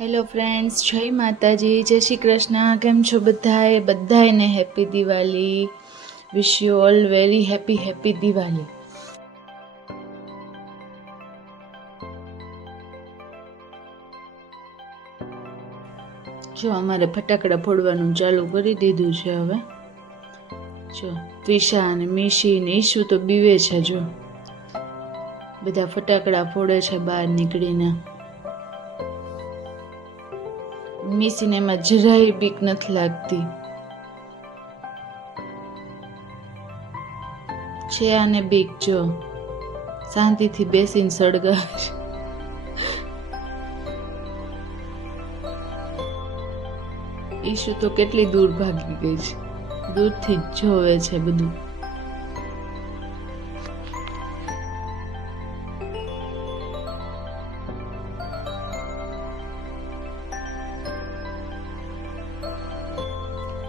Hello friends જય માતાજી. જય શ્રી કૃષ્ણ. કેમ છો બધાએ? બધાને happy Diwali. Wish you all very happy happy Diwali. જો, અમારે ફટાકડા ફોડવાનું ચાલુ કરી દીધું છે હવે. જો ત્વિષા અને મીશી ને ઈશુ તો બીવે છે, જો. બધા ફટાકડા ફોડે છે બહાર નીકળીને. મીસીને એમાં જરાય બીક નથી લાગતી. છે આને બીક જો. શાંતિથી બેસીને સળગાવે છે ઈશુ તો કેટલી દૂર ભાગી ગઈ છે. દૂરથી જ જોવે છે બધું.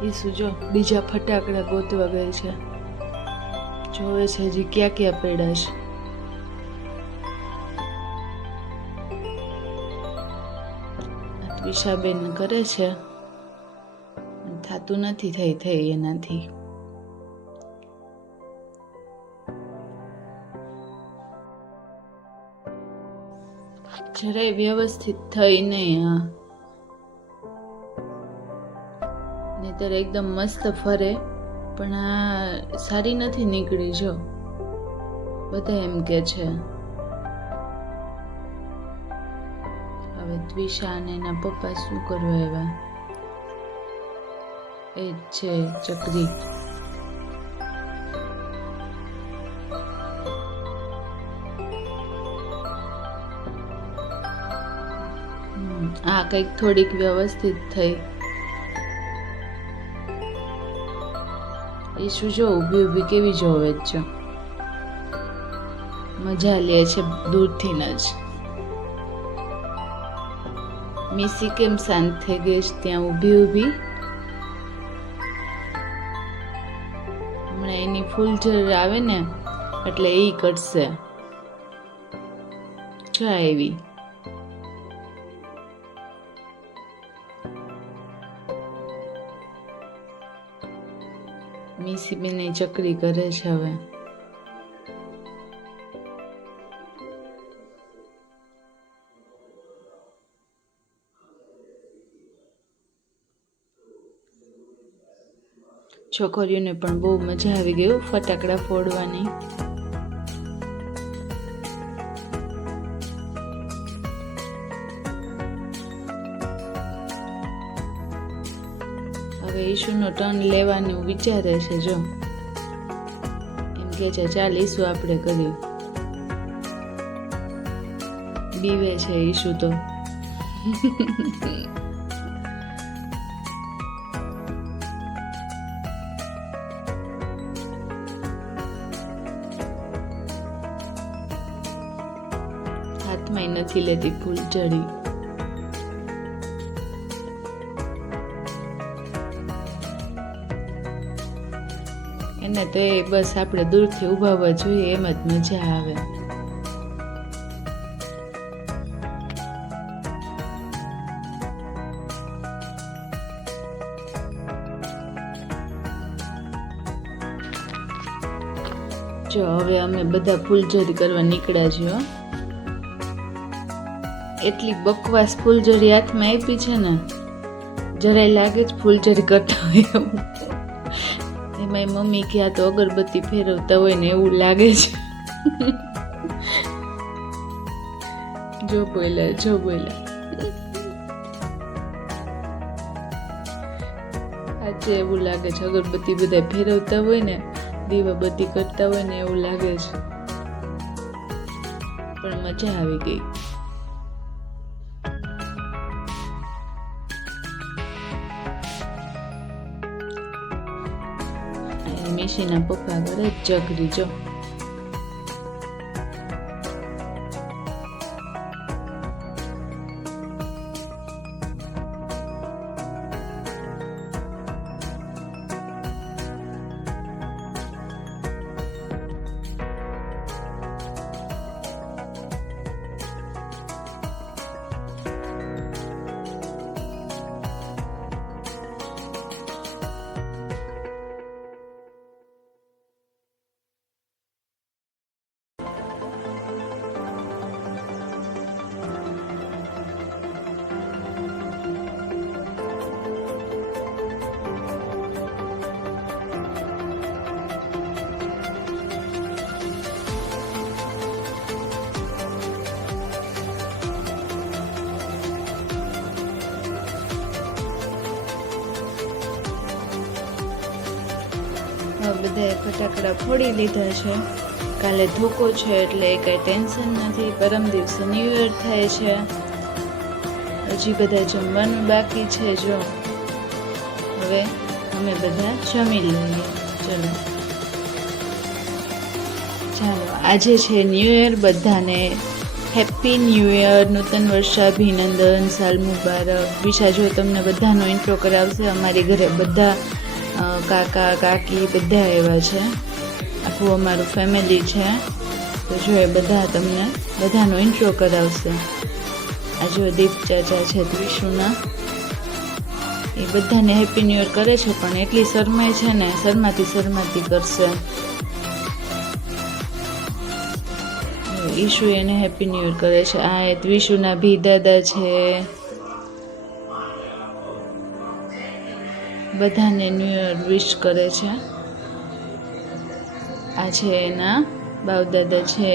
ઈસુ જો બીજા ફટાકડા ગોતવા ગઈ છે. જોવે છે હજી ક્યાં ક્યાં પેડા છે. વિશાબેન કરે છે. થતું નથી થઈ થઈ એનાથી. જરાય વ્યવસ્થિત થઈ નહીં આ. નહીતર એકદમ મસ્ત ફરે, પણ આ સારી નથી નીકળી, જો. બધા એમ કે છે. હવે દ્વિષા અને એના પપ્પા શું કરવા એવા એ જ છે ચકરી આ કંઈક થોડીક વ્યવસ્થિત થઈ. શું જો ઊભી ઊભી કેવી જોવે જ છો મજા લે છે દૂરથી જ. મિસી કેમ શાંત થઈ ગઈ છે ત્યાં ઊભી ઊભી? હમણાં એની ફૂલઝર આવે ને, એટલે એ કરશે. જા એવી મીસી બેને ચકરી કરે છે હવે. છોકરીઓને પણ બહુ મજા આવી ગઈ ફટાકડા ફોડવાની. ઈશુનો ટર્ન લેવાનું વિચારે છે જો. એમ કે છે, ચાલ ઈશુ આપણે કર્યું બીવે છે ઈશુ તો. હાથમાં નથી લેતી ફૂલ ચડી એને તો એ બસ આપણે દૂરથી ઊભા જોઈએ, એમ જ મજા આવે જો, હવે અમે બધા ફૂલઝડી કરવા નીકળ્યા છીએ. એટલી બકવાસ ફૂલઝડી હાથમાં આપી છે ને, જરાય લાગે જ ફૂલઝડી કરતા હોય એવું એમાં મમ્મી આ તો અગરબત્તી ફેરવતા હોય ને એવું લાગે છે. જો બોલે જો બોલે. આજે એવું લાગે છે અગરબત્તી બધા ફેરવતા હોય ને, દીવાબત્તી કરતા હોય ને એવું લાગે છે. પણ મજા આવી ગઈ. મેશીના પપ્પા કરે ચકરી જો. બધાએ ફટાકડા ફોડી લીધા છે. કાલે ધોકો છે એટલે કાંઈ ટેન્શન નથી. પરમ દિવસે ન્યૂ ઇયર થાય છે. હજી બધા જમવાનું બાકી છે જો. હવે અમે બધા જમી લઈએ. ચલો. ચાલો, આજે છે ન્યૂ ઇયર બધાને હેપી ન્યૂ યર નૂતન વર્ષાભિનંદન સાલ મુબારક. વિશા જો તમને બધાનો ઇન્ટ્રો કરાવશે, અમારી ઘરે બધા કાકા, કાકી બધા એવા છે. આખું અમારું ફેમિલી છે. તો જો એ બધા તમને બધાનો ઇન્ટ્રો કરાવશે. આ જો દીપ ચાચા છે ત્રિશુના. એ બધાને હેપી ન્યૂ ઇયર કરે છે, પણ એટલી શરમાય છે ને, શરમાતી શરમાતી કરશે. ઈશુ એને હેપી ન્યૂ ઇયર કરે છે. આ એ ત્રિશુના ભી દાદા છે. બધાને ન્યૂ યર વિશ કરે છે. આ છે એના બાવ દાદા છે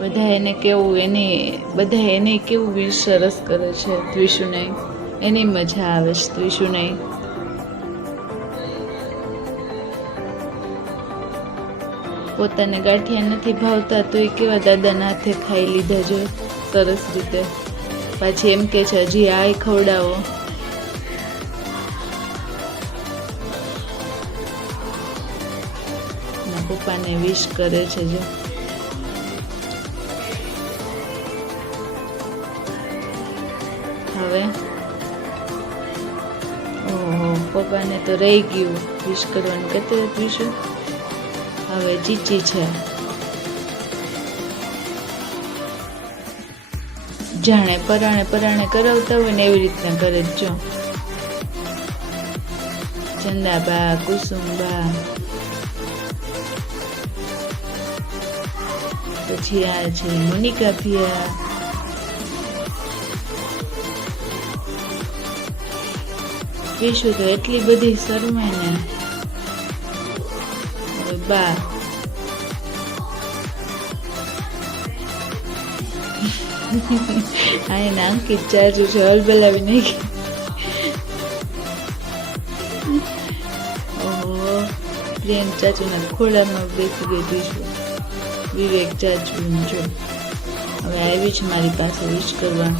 બધા એને કેવું, એની બધા એને કેવું વિશ સરસ કરે છે ત્વિશુને એની મજા આવે છે ત્વિશુને પોતાને ગાંઠિયા નથી ભાવતા, તો એ કેવા દાદાના હાથે ખાઈ લીધા જો સરસ રીતે. પાછી એમ કે છે હજી આ ખવડાવો. પપ્પાને વિશ કરે છે, જો. હવે? ઓહો, પપ્પાને તો રહી ગયું. વિશ કરવાનું. કહેते વિશ હવે ચીચી છે. જાણે પરાણે પરાણે કરાવતા હોય ને એવી રીતના કરે જ ચંદાબા, કુસુમબા. પછી આ છે મોનિકા પિયા વિશુ તો એટલી બધી શરમાય ને. બા. આ એને અંકિત ચાર્જ છે હલબલાવી નાખી. ઓહો પ્રિયંક ચાચુના ખોળામાં બેસી ગઈ છું વિવેક ચાચુ, જો. હવે આવી છે મારી પાસે વિશ કરવા.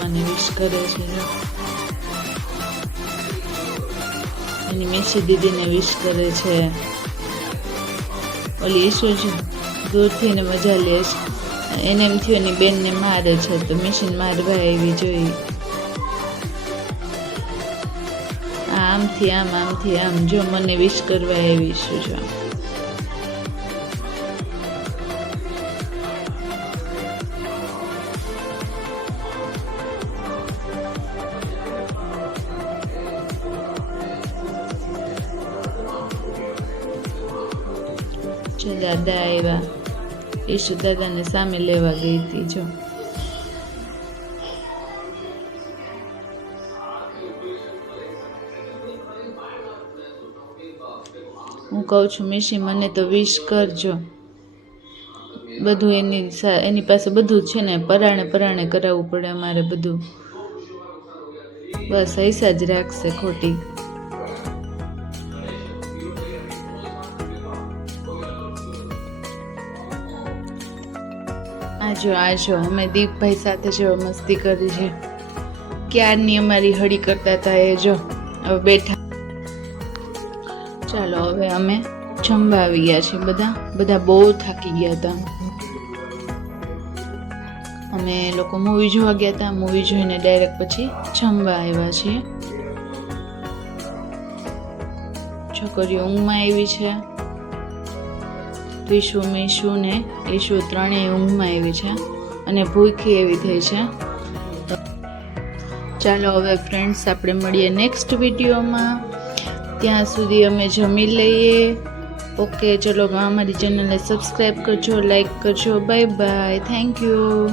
મને વિશ કરે છે એની મેસી દીદીને વિશ કરે છે. ઓલી ઈશ્વર છે દૂરથી ને મજા લે છે. એને એમ થયું એની બેનને મારે છે તો મિશન મારવા આવી જોઈ. આમથી આમ આમથી આમ, જો મને વિશ કરવા આવી જો જો દાદા આવ્યા ઈશુ દાદાને સામે લેવા ગઈ હતી, જો. હું કહું છું, મિશી, મને તો વિશ કરજો. બધું એની એની પાસે બધું છે ને, પરાણે પરાણે કરાવવું પડે અમારે બધું. બસ હૈસા જ રાખશે ખોટી. આજો જો અમે દીપભાઈ સાથે જો મસ્તી કરી છે. ક્યારની અમારી હળી કરતા હતા એ જો. હવે બેઠા. ચાલો હવે અમે જમવા આવી ગયા છીએ બધા. બધા બહુ થાકી ગયા હતા. અમે લોકો મૂવી જોવા ગયા હતા. મૂવી જોઈને ડાયરેક્ટ પછી જમવા આવ્યા છીએ. છોકરીઓ ઊંઘમાં આવી છે. વિશુ મીશુ ને ઈશુ ત્રણેય ઊંઘમાં આવી છે અને ભૂખી એવી થઈ છે. ચાલો હવે ફ્રેન્ડ્સ આપણે મળીએ નેક્સ્ટ વિડીયોમાં. ત્યાં સુધી અમે જમી લઈએ. ઓકે ચલો, અમારી ચેનલને સબસ્ક્રાઈબ કરજો લાઈક કરજો. Bye bye thank you